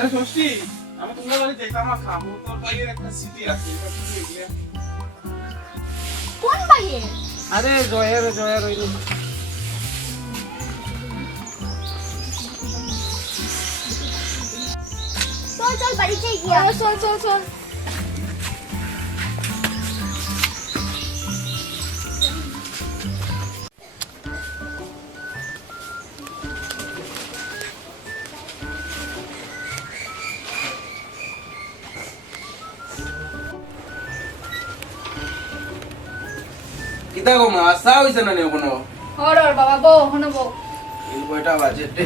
আরে ষষ্ঠী আমি তোমার বাড়ি যেতাম না খাব তোর ভাইয়ের একটা স্মৃতি আছে এটা কি দেখলে। কোন ভাইয়ের আরে জয়ের জয়ের ওই চল চল বাড়িতে গিয়া চল চল চল। কিতা গো মা আসা হইছে না নে কোনো হর হর বাবা বউ হনো বউ এই বইটা বাজে তে।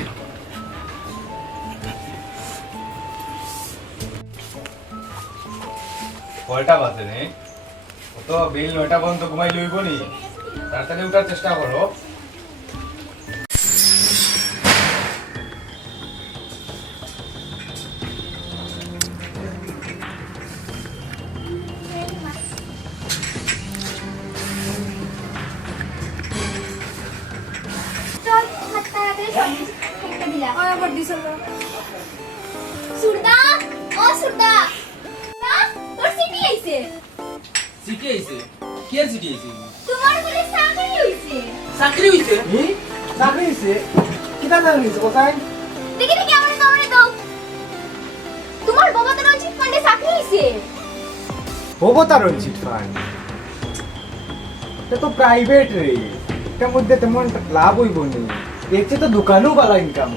কয়টা বাজে রে ও তো বিল নয়টা পর্যন্ত ঘুমাই লইব নি? তাড়াতাড়ি উঠার চেষ্টা করো। কি তোমার বলে চাকরি হইছে। চাকরি হইছে? ই চাকরি হইছে? কিতা চাকরি হইছে কোথায়? দেখি দেখি আমার দৌড়ে দাও। তোমার বাবা তো রঞ্জিত পান্ডে চাকরি হইছে। ভবতা রঞ্জিত ফান্ড এটা তো প্রাইভেট রে। এটার মধ্যে তেমন লাভ হইব নি। এর চেয়ে তো দোকানও বালা ইনকাম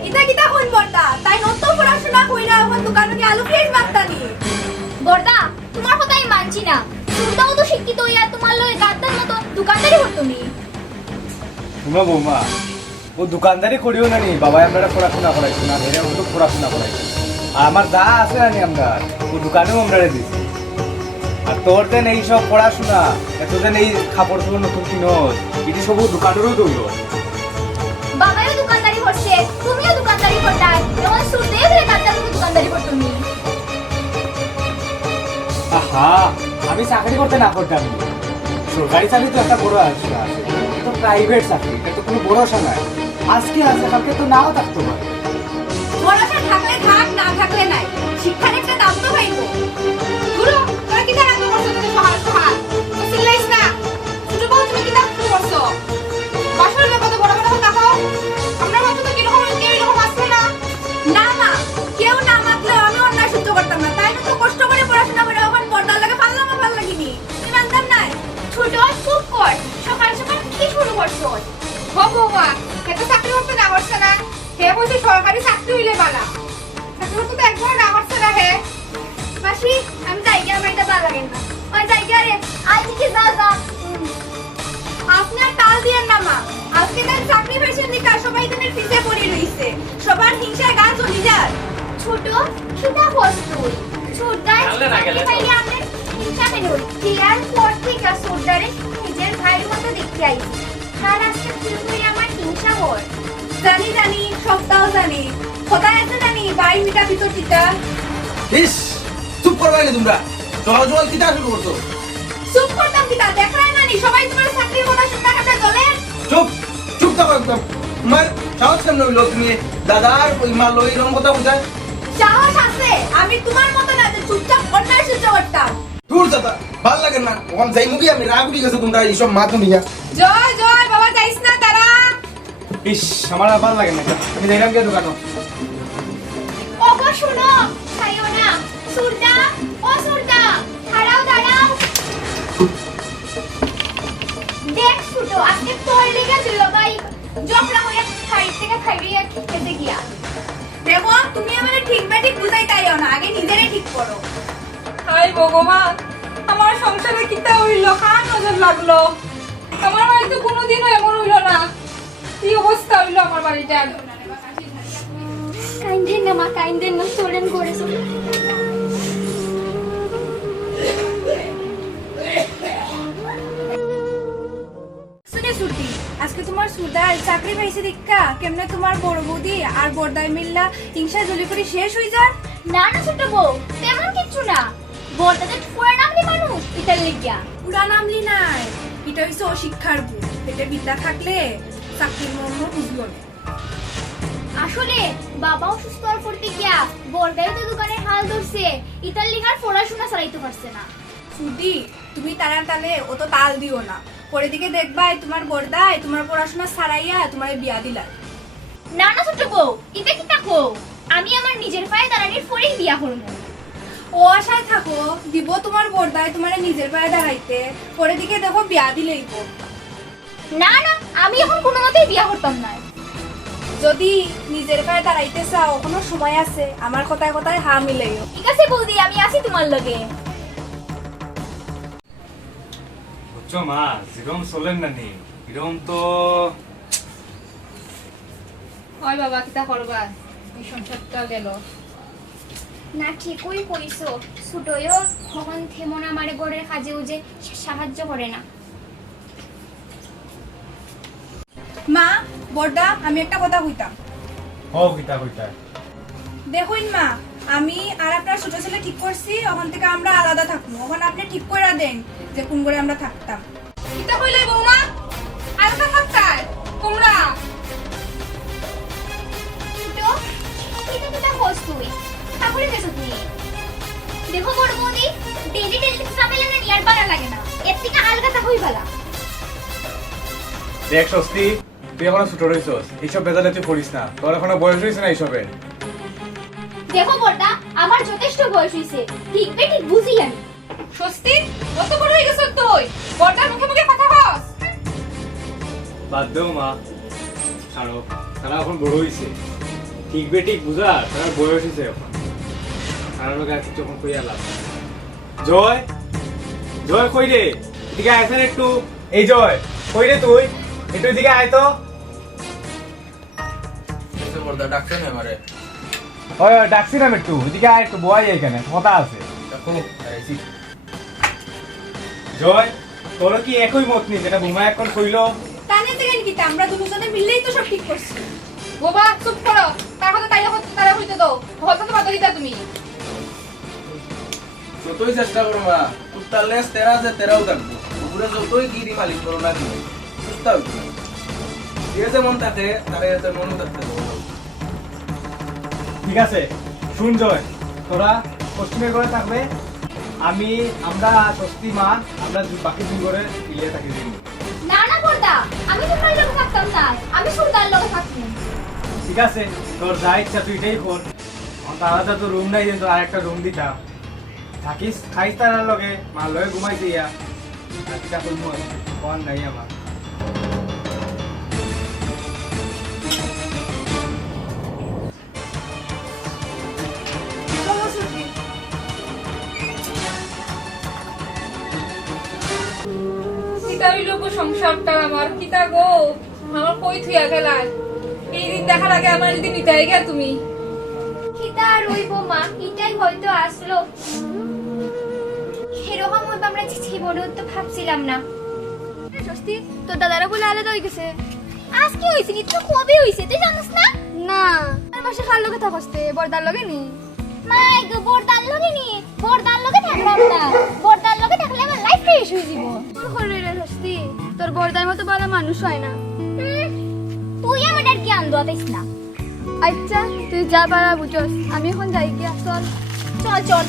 কোন তাই নত পড়াশোনা কইরা এখন দোকানে আলু ফ্রেশ মারতানি বর্দা তোমার কথা মানছি না। সুরদাও তো হইয়া তোমার লগে গাদ্দার মতো দোকানদারি হতো নি? শুনো বৌমা ও দোকানদারি করিও না নি। বাবা আমরা পড়াশোনা করাইছি না হেরে ও তো পড়াশোনা করাইছি। আর আমার যা আছে না নি আমরা ও দোকানেও আমরা দিছি। আর তোর দেন এই সব পড়াশোনা এত দেন এই খাবার দাবার নতুন কিনোস এটি সব দোকানেরও দৌড় বাবাও দোকানদারি করছে তুমিও দোকানদারি করতা যেমন সুরদেও বলে গাদ্দার দোকানদারি করতো নি। আহা আমি চাকরি করতে না করতাম। সরকারি চাকরি তো একটা বড় আছে। তো প্রাইভেট চাকরি, এটা তো কোনো ভরসা নাই। আজকে আছে, কালকে তো নাও থাকতে পারে। ভরসা থাকলে থাক, না থাকলে নাই। শিক্ষার একটা দাম তো পাইবো। করতে না। হে বলছে সরকারি চাকরি হইলে বালা। চাকরি তো একবার না করছে না হে। মাসি আমি যাই গিয়ে আমার এটা ভালো লাগে না। ওই যাই গিয়ে রে আজ থেকে যা যা আপনি আর তাল দিয়েন না মা। আজকে তার চাকরি পেয়েছেন দিকা সবাই তাদের পিছে পড়ে রইছে। সবার হিংসায় গা জ্বলি যায়। ছোট সেটা ফস্তুল ছোটদার গেলে না গেলে তো। খাইলে আমরা হিংসা কেন বিয়ার পর থেকে ছোটদারে নিজের ভাইয়ের মতো দেখতে আইছি। তার আজকে করে আমার হিংসা হর জানি জানি সপ্তাহ জানি। কোথায় আছে জানি? বাই মিটা ভিতর টিটা ইস চুপ করবে না তোমরা। চল চল কিতা শুরু করছ। চুপ করতাম কিতা দেখায় নানি সবাই তোমার চাকরির কথা শুনতে হাতে চলে চুপ চুপ থাকো একদম। তোমার সাহস কেমন হইল? তুমি দাদার ওই মাল ওই রকম কথা বুঝায়? সাহস আছে আমি তোমার মতো না যে চুপচাপ অন্যায় সহ্য করতাম দূর দাদা ভালো লাগে না। ওখান যাই মুখি আমি রাগ উঠে গেছে তোমরা এইসব মাথা নিয়া। জয় জয় বাবা যাইস না ইস আমার আর ভালো লাগে না আমি যাইলাম গিয়ে দোকানও। ওগো শুনো খাইও না। সুরদা ও সুরদা দাঁড়াও দাঁড়াও। দেখ ছোট আজকে তোর লেগে হয়ে খাই থেকে খাইবে খেতে গিয়া। দেখো তুমি আমাদের ঠিক ঠিক বুঝাই তাইও না আগে নিজেরে ঠিক করো। হাই ভগবান আমার সংসারে কিতা হইল কার নজর লাগল? আমার বাড়িতে কোনোদিনও এমন হইল না। কি অবস্থা হইল আমার বাড়িটার কাইন্দেন না মা কাইন্দেন না চলেন করে। আজকে তোমার সুদার চাকরি পাইছে দীক্ষা কেমনে তোমার বড় বৌদি আর বড়দাই মিল্লা হিংসা জলি করে শেষ হয়ে যান? না না ছোট বউ তেমন কিচ্ছু না। বড়দাদের পুরা নামলি মানুষ এটার লেগিয়া। পুরা নামলি নাই এটা হইছে অশিক্ষার গুণ পেটে বিদ্যা থাকলে চাকরির মর্ম বুঝলো আসলে বাবা অসুস্থ হওয়ার পর থেকে বর্গাই তো দোকানের হাল ধরছে। ইতার লিগার পড়াশোনা চালাইতে পারছে না। সুদি তুমি তারা তালে অত তাল দিও না। পরে দিকে দেখবাই তোমার বর্দাই তোমার পড়াশোনা ছাড়াইয়া তোমার বিয়া দিলার না না ছোট বউ এটা কি থাকো আমি আমার নিজের পায়ে দাঁড়ানির পরেই বিয়া করব। ও আশায় থাকো দিব তোমার বর্দায় তোমার নিজের পায়ে দাঁড়াইতে। পরে দিকে দেখো বিয়া দিলেই। না না আমি এখন কোনো মতেই বিয়া করতাম না। যদি নিজের পায়ে দাঁড়াইতে চাও কোনো সময় আছে আমার কথায় কথায় হা মিলেও ঠিক আছে বৌদি আমি আছি তোমার লগে। বুঝছ মা যেরকম চলেন না নি এরকম তো হয় বাবা কিতা করবা? এই সংসারটা গেল। না ঠিকই কইছো। ছোটয়ও কখন থেমন আমারে গড়ের কাজেও যে সাহায্য করে না। মা বর্দা আমি একটা কথা কইতাম। ও কিতা কইতা। দেখুন মা আমি আর আপনার ছোট ছেলে ঠিক করছি ওখান থেকে আমরা আলাদা থাকব। ওখানে আপনি ঠিক করে দেন যে কোন করে আমরা থাকতাম। কিতা কইলে বৌমা আলাদা থাকতাই তোমরা। তো এটা কিটা হস তুই। তারপরে গেছো তুই দেখো বড় বৌদি ডেলি ডেলি সাবেলা না নিয়ার পারা লাগে না। এর থেকে আলগা থাকুই ভালা দেখ স্বস্তি। তুই এখনও ছোট রইছস এইসব বেজালে তুই করিস না। তোর এখনও বয়স হয়েছে না এইসবের দেখো বড়দা আমার যথেষ্ট বয়স হইছে ঠিক বে ঠিক বুঝি আমি। স্বস্তি কত বড় হয়ে গেছ তুই? বড়টার মুখে মুখে কথা কস বাদ দেও মা। ছাড়ো তারা এখন বড় হয়েছে ঠিক বে ঠিক বুঝা তারা বয়স হয়েছে এখন। তারা লোক আর কিছু এখন কইয়া লাভ জয় জয় কই রে এদিকে আয় একটু। এই জয় কই রে তুই। একটু এদিকে আয় তো। বর্দা ডাকছেন আমারে? ওই ওই, ডাকছিলাম একটু এদিকে আয় একটু বয় এখানে কথা আছে। জয় তোর কি একই মত নি যেটা বুমা এখন কইলো? কি আমরা দুজনে মিললেই তো সব ঠিক করছি। বাবা চুপ করো। তার কথা তাই কথা তারা হইতে দাও। তো বাদ দিতা তুমি। যতই চেষ্টা করো মা। কুত্তার লেস তেরা যে তেরাও থাকব। উপরে যতই গিরি মালিক করো না কেন সুস্থা হইতো যে যেমন থাকে তারা মনও থাকতে দেবো না। ঠিক আছে শুন জয় তোরা পশ্চিমের ঘরে থাকবে আমি আমরা স্বস্তি মা আমরা বাকি দুই ঘরে মিলিয়ে থাকি না না বড়দা আমি তোমার লগে থাকতাম না আমি সুলতান লগে থাকতাম। ঠিক আছে তোর যা ইচ্ছা তুই এটাই কর। আমার তো আলাদা তো রুম নাই কিন্তু আর একটা রুম দিতাম। থাকিস খাইস তার লগে মার লগে ঘুমাই দিয়া আর কিটা করব কন নাই আমার। গো সংসারটা আমার কিতা গো? আমার কই থুইয়া গেলা এই দিন দেখার আগে আমার যদি নিতাই গিয়া তুমি। কিতা আর রইব মা? এটাই হয়তো আসলো। সেরকম হয়তো আমরা জীবনেও তো ভাবছিলাম না। স্বস্তি তোর দাদারা বলে আলাদা হয়ে গেছে। আজ কি হয়েছে? কি তো কবে হয়েছে? তুই জানিস না? না। আর পাশে খার লগে থাকতে বর্দার লগে নি? মাই গো বর্দার লগে নি? বর্দার লগে থাকলাম না। বর্দার লগে থাকলে আমার লাইফ ফ্রেশ হয়ে যাব। তোর হরে রে স্বস্তি তোর বড়দার মতো ভালো মানুষ হয় না। তুই আমার কি জ্ঞান দোয়াইস না। আচ্ছা তুই যা পারা বুঝস আমি এখন যাই গিয়া চল। চল চল।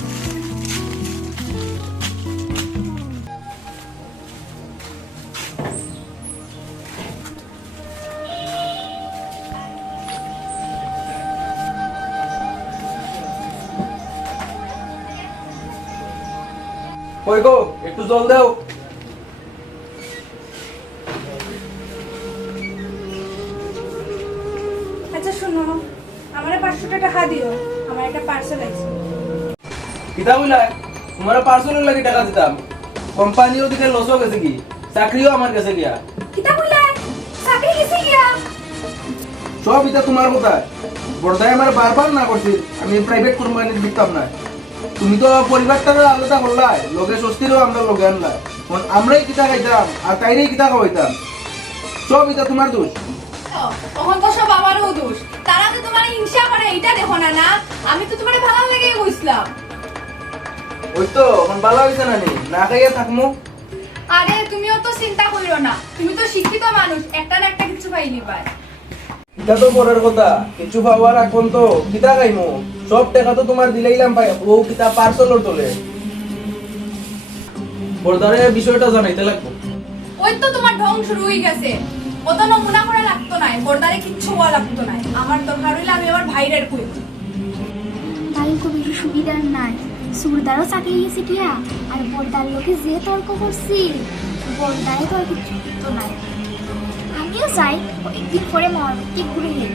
কই গো একটু জল দাও। আচ্ছা শোনো আমার পাঁচশো টাকা দিও আমার একটা পার্সেল আছে। কিতা বইলা তোমার পার্সোনাল লাগি টাকা দিতাম। কোম্পানিও দিকে লসও গেছে কি চাকরিও আমার গিয়া কিতা কইলা চাকরি গেছে গিয়া সব এটা তোমার কথা বড়দাই আমার বারবার না করছি আমি প্রাইভেট কোম্পানির দিতাম না তুমি তো পরিবারটারও আলাদা করলাই লগে স্বস্তিরও আমরা লগে আনলাই আমরাই কিতা খাইতাম আর তাইরেই কিতা খাওয়াইতাম। সব এটা তোমার দোষ। তখন তো সব আমারও দোষ। তারা তো তোমার হিংসা করে এটা দেখো না না? আমি তো তোমার ভালো লেগে কইছিলাম ওই তো এখন ভালো না নি না খাইয়া থাকমু। আরে তুমিও তো চিন্তা করিও না। তুমি তো শিক্ষিত মানুষ একটা না একটা কিছু পাইলি পাই এটা তো পরের কথা। কিছু পাওয়ার এখন তো কিতা খাইমু? সব টাকা তো তোমার দিলাইলাম ভাই ও কিতা পার্সেলর তোলে? বর্দারে বিষয়টা জানাইতে লাগবো। ওই তো তোমার ঢং শুরু হয়ে গেছে। অত নমুনা করা লাগতো না বর্দারে কিচ্ছু হওয়া লাগতো না আমার দরকার হইলে আমি আমার ভাইরের কই তাই খুব একটু সুবিধার নাই। সুরদারও চাকরি গেছে টিয়া আর বর্দার লোকে যে তর্ক করছি বর্দারে তো আর কিছু তো নাই। আমিও চাই একদিন পরে মরকে ঘুরে হে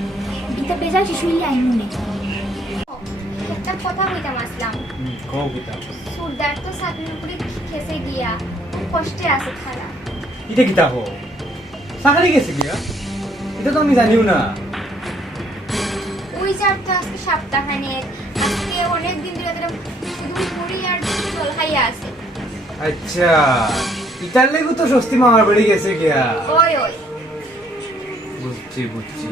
বিটা পেজা শিশু হইলে আইন মনে একটা কথা কইতাম আসলাম। কও কিতা সুরদার তো উপরে খেসে গিয়া কষ্টে আছে খারাপ এটা কিতা হো চাকরি গেছে গিয়া? এটা তো আমি জানিও না। ওই যার তো আজকে সপ্তাহখানেক আজকে অনেক দিন ধরে এরকম শুধু মুড়ি আর জল খাইয়া আছে। আচ্ছা ইটার লেগু তো স্বস্তি মামার বাড়ি গেছে গিয়া। ওই ওই। বুঝছি বুঝছি।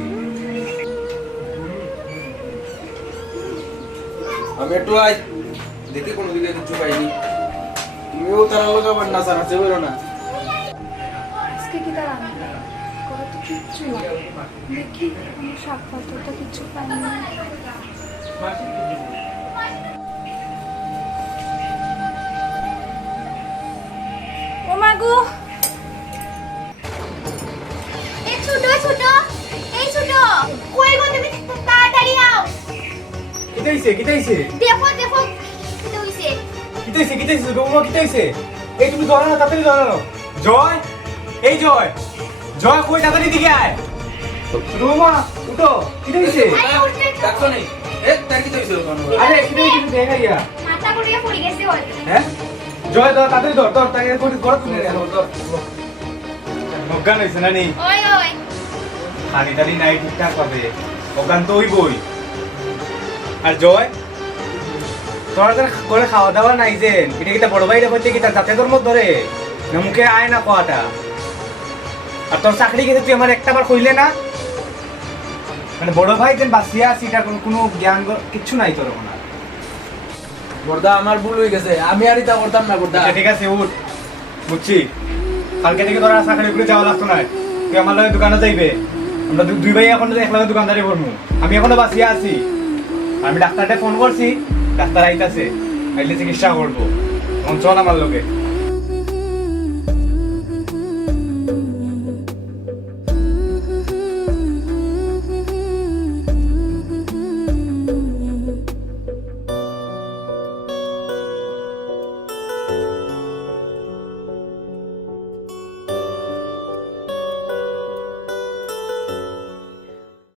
আমি একটু আই দেখি কোনো দিকে কিছু পাইনি। তুমিও তারা লোক আবার না আজকে কি তার না। পাইনি। ও মাগু কিতাইছে কিতাইছে? দেখো দেখো কি হইছে কিতাইছে কিতাইছে বৌমা কিতাইছে। এই তুমি ধরো না তাড়াতাড়ি ধরো না জয় এই জয়। জয় কই তাড়াতাড়ি দিকে আয়। বৌমা উঠো কিতাইছে? দেখছ নেই এ তার কি হইছে আরে কিতাইছে দেখা ইয়া মাথা ঘুরিয়ে পড়ে গেছে ওই হ্যাঁ? জয় ধর তাড়াতাড়ি ধর ধর তাকে করে ঘর তুলে নে অজ্ঞান হয়েছে না নি ওই ওই। পানি টানি নাই ঠিকঠাক পাবে অজ্ঞান তো হইবই। আর জয়? তোরা করে খাওয়া দাওয়া নাই যে? এটা কিটা বড় ভাইরা কিটা যাতে তোর মত ধরে? না মুখে আয় না খাওয়াটা আর তোর চাকরি গেছে তুই আমার একটা বার কইলে না। মানে বড় ভাই যেন বাঁচিয়া আছি এটা কোনো জ্ঞান কিচ্ছু নাই তোর ওখানে বর্দা আমার ভুল হয়ে গেছে। আমি আর এটা করতাম না বর্দা। আচ্ছা ঠিক আছে উঠ। বুঝছি। কালকে থেকে তোরা চাকরি করে যাওয়া লাগতো না। তুই আমার লগে দোকানে যাইবে। আমরা দুই ভাই এখন একলগে দোকানদারি করব আমি এখনও বাঁচিয়া আছি। আমি ডাক্তারটা ফোন করছি ডাক্তার আইতাছে আইলে চিকিৎসা করব। এখন চল আমার লগে।